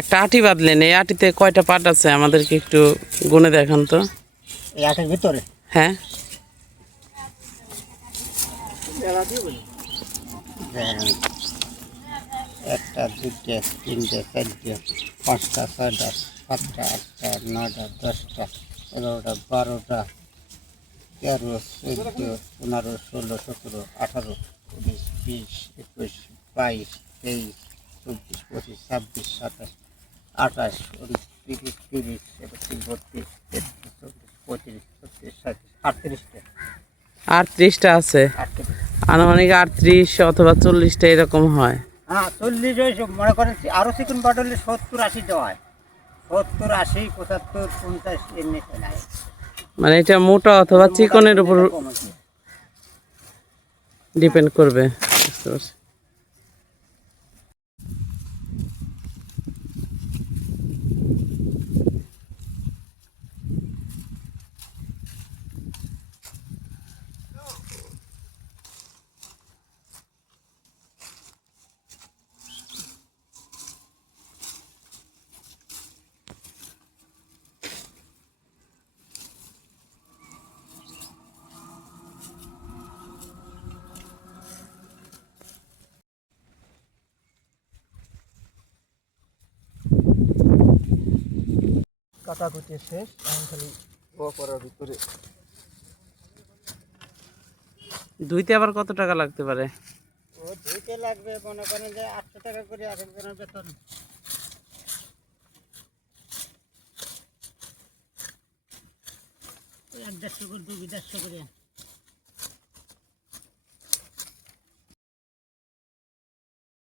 একটা আটি বাঁধলেন, এই আটিতে কয়টা পাট আছে আমাদেরকে একটু গুনে দেখান তো। এই আটের ভিতরে হ্যাঁ, একটা, দুইটা, তিনটে, চারটে, পাঁচটা, ছয়টা, সাতটা, আটটা, নয়টা, 10টা, 11টা, 12টা, 13, 14, 15, 16, 17, 18, 19, 20, 21, 22, 23, 24, 25, 26, 27, 28, 29, 30, 31, 32, 33, 34, 35, 36, 37, 38টা আছে। 38। আনুমানিক 38 অথবা 40টা এরকম হয়। হ্যাঁ, 40 ওই মনে করেন আরও চিকন পাট হলে 70-80 দেওয়া হয়। 70, 80, 75, 50 এর নিচে নাই। মানে এটা মোটা অথবা চিকনের উপর ডিপেন্ড করবে। বুঝতে পারছি। কাটাকুটি শেষ, এখন খালি ও করার ভিতরে। ধুইতে আবার কত টাকা লাগতে পারে? ও ধুইতে লাগবে মনে করেন যে 800 টাকা করে এক একজনের বেতন। 1-150 করে, 2-150 করে।